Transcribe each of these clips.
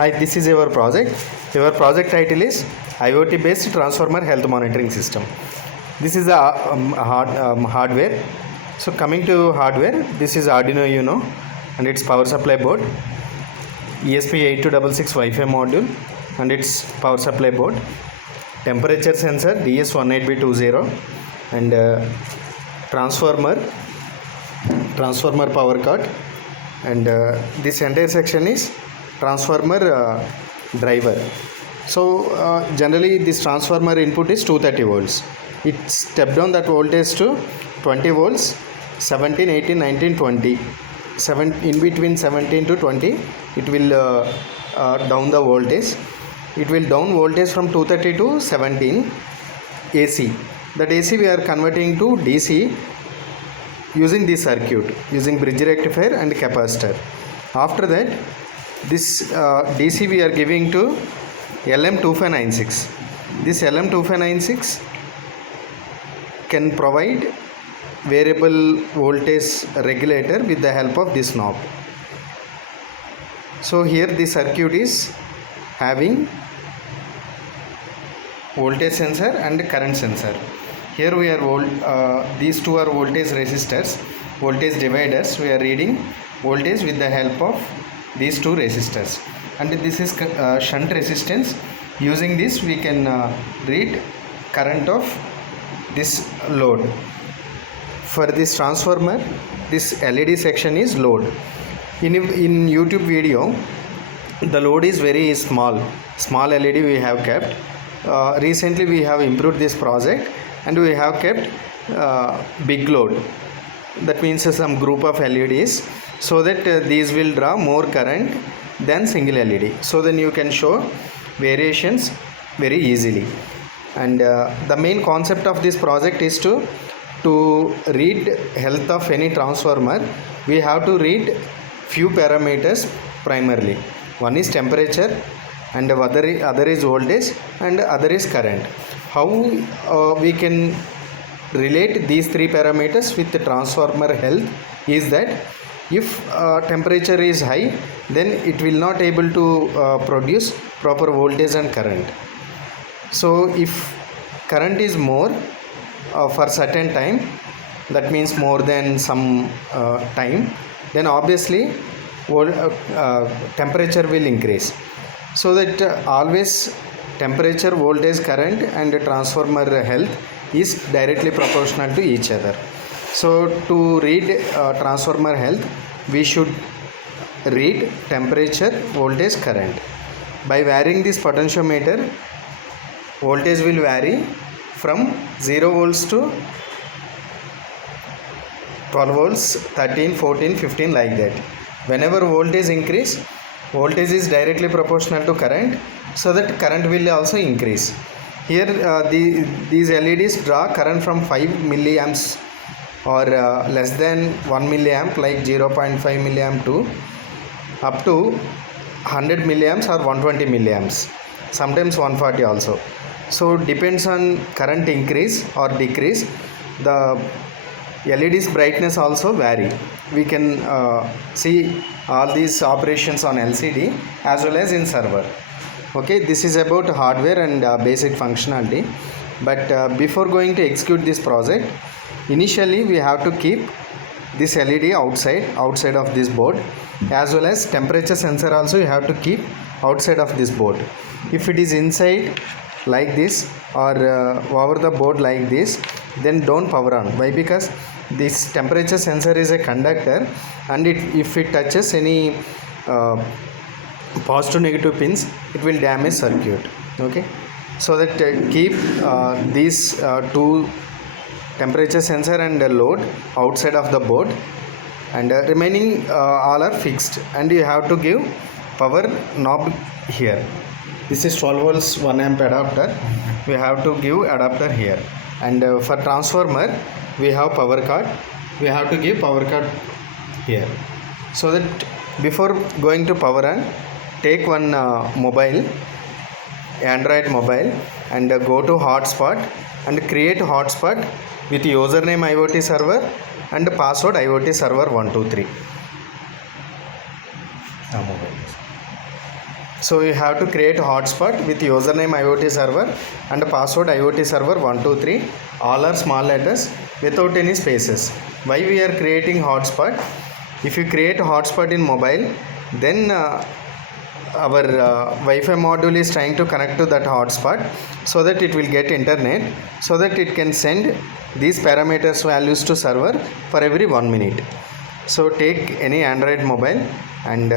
Hi, this is your project. Your project title is IoT based transformer health monitoring system. This is a hardware. So coming to hardware, this is Arduino Uno and its power supply board, ESP8266 Wi-Fi module and its power supply board, temperature sensor DS18B20 and transformer power cord, and this entire section is transformer driver. So generally this transformer input is 230 volts. It step down that voltage to 20 volts, 17, 18, 19, 20. In between 17 to 20 it will down the voltage. It will down voltage from 230 to 17 AC. That AC we are converting to DC using this circuit, using bridge rectifier and capacitor. After that, this DC we are giving to LM2596. This LM2596 can provide variable voltage regulator with the help of this knob. So here the circuit is having voltage sensor and current sensor. Here we are these two are voltage resistors, voltage dividers. We are reading voltage with the help of these two resistors, and this is shunt resistance. Using this we can read current of this load. For this transformer, this LED section is load. In YouTube video, the load is very small LED we have kept. Recently we have improved this project and we have kept big load. That means some group of LEDs, so that these will draw more current than single LED. So then you can show variations very easily. And the main concept of this project is to read health of any transformer. We have to read few parameters primarily. One is temperature, and other is voltage, and other is current. How we can relate these three parameters with the transformer health is that if temperature is high, then it will not able to produce proper voltage and current. So if current is more for certain time, that means more than some time, then obviously temperature will increase. So that always temperature, voltage, current and transformer health is directly proportional to each other. So to read transformer health, we should read temperature, voltage, current. By varying this potentiometer, voltage will vary from 0 volts to 12 volts, 13, 14, 15 like that. Whenever voltage increase, voltage is directly proportional to current, so that current will also increase. Here these LEDs draw current from 5 milliamps or less than 1 milliamp, like 0.5 milliamp to up to 100 milliamps or 120 milliamps, sometimes 140 also. So depends on current increase or decrease, the LED's brightness also vary. We can see all these operations on LCD as well as in server. Okay, this is about hardware and basic functionality. But before going to execute this project, initially we have to keep this LED outside of this board, as well as temperature sensor also you have to keep outside of this board. If it is inside like this or over the board like this, then don't power on. Why? Because this temperature sensor is a conductor, and if it touches any positive negative pins, it will damage circuit. Okay, so that keep these two temperature sensor and load outside of the board, and remaining all are fixed, and you have to give power knob here. This is 12 volts 1 amp adapter. We have to give adapter here, and for transformer we have power cord. We have to give power cord here. So that before going to power on, take one mobile, Android mobile, and go to hotspot and create hotspot with username IoT server and password IoT server 123. So you have to create a hotspot with username IoT server and password IoT server 123. All are small letters without any spaces. Why we are creating hotspot? If you create a hotspot in mobile, then our Wi-Fi module is trying to connect to that hotspot so that it will get internet, so that it can send these parameters values to server for every 1 minute. So take any Android mobile and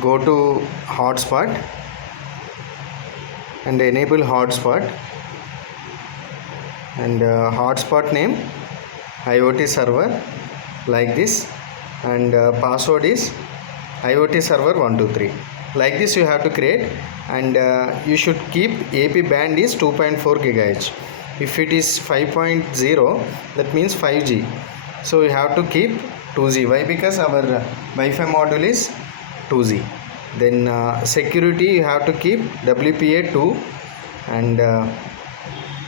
go to hotspot and enable hotspot, and hotspot name IoT server like this, and password is IoT server 123. Like this you have to create, and you should keep AP band is 2.4 GHz. If it is 5.0, that means 5G. So you have to keep 2G. Why? Because our Wi-Fi module is 2G. Then security you have to keep WPA 2, and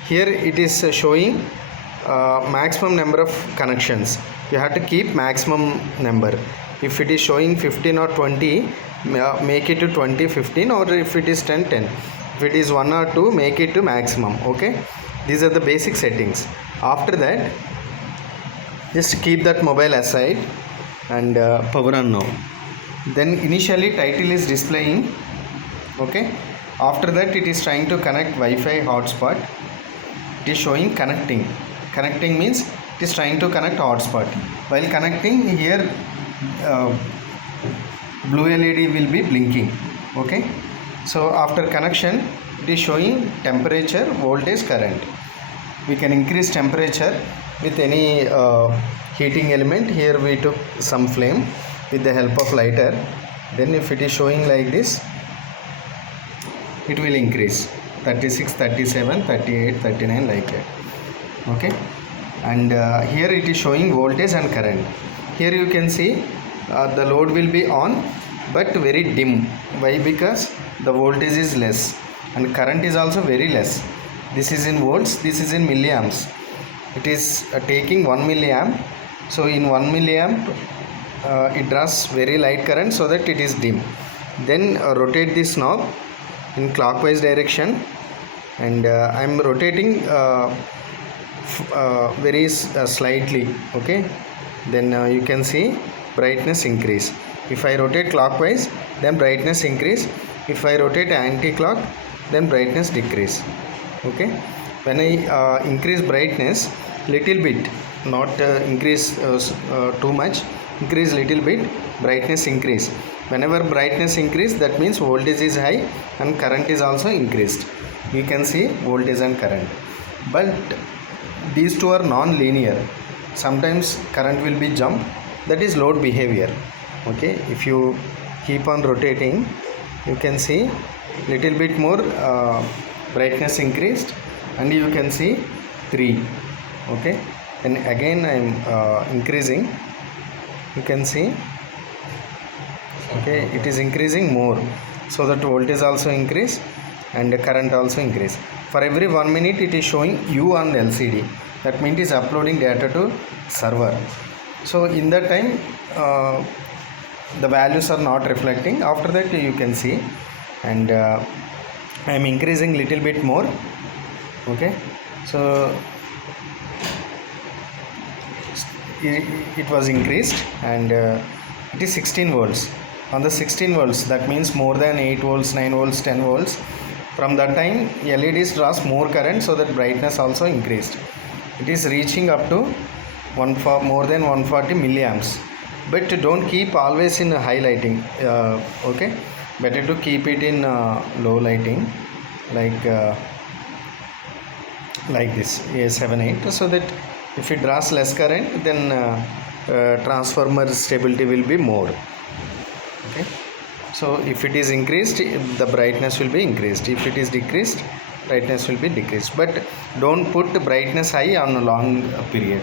here it is showing maximum number of connections. You have to keep maximum number. If it is showing 15 or 20, make it to 20, 15, or if it is 10, 10. If it is 1 or 2, make it to maximum. Okay, these are the basic settings. After that, just keep that mobile aside and power on now. Then initially title is displaying. Okay, after that it is trying to connect Wi-Fi hotspot. It is showing connecting. Connecting means it is trying to connect hotspot. While connecting, here blue LED will be blinking. Okay, so after connection it is showing temperature, voltage, current. We can increase temperature with any heating element. Here we took some flame with the help of lighter. Then if it is showing like this, it will increase 36, 37, 38, 39 like that. Okay, and here it is showing voltage and current. Here you can see the load will be on but very dim. Why? Because the voltage is less and current is also very less. This is in volts, this is in milliamps. It is taking 1 milliamp. So in 1 milliamp it draws very light current, so that it is dim. Then rotate this knob in clockwise direction, and I am rotating very slightly. Okay, then you can see brightness increase. If I rotate clockwise, then brightness increase. If I rotate anti-clock, then brightness decrease. Okay, when I increase brightness little bit, not increase too much, increase little bit, brightness increase. Whenever brightness increase, that means voltage is high and current is also increased. You can see voltage and current, but these two are non-linear. Sometimes current will be jump, that is load behavior. Okay, if you keep on rotating, you can see little bit more brightness increased, and you can see 3. Okay, and again I am increasing. You can see, okay, it is increasing more, so that voltage also increase and current also increase. For every 1 minute it is showing U on LCD. That means it is uploading data to server. So in that time the values are not reflecting. After that you can see, and I am increasing little bit more. Okay, so it was increased, and it is 16 volts. On the 16 volts, that means more than 8 volts, 9 volts, 10 volts. From that time LEDs draws more current, so that brightness also increased. It is reaching up to more than 140 milliamps. But don't keep always in high lighting. Okay, better to keep it in low lighting, like this A7, 8, so that if it draws less current, then transformer stability will be more. Okay, so if it is increased, the brightness will be increased. If it is decreased, brightness will be decreased. But don't put brightness high on a long period.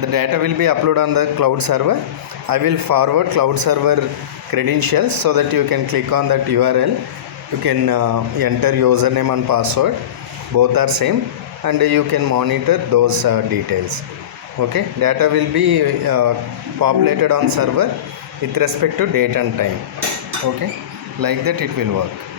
The data will be uploaded on the cloud server. I will forward cloud server credentials, so that you can click on that URL. You can enter username and password, both are same, and you can monitor those details. Okay, data will be populated on server with respect to date and time. Okay, like that it will work.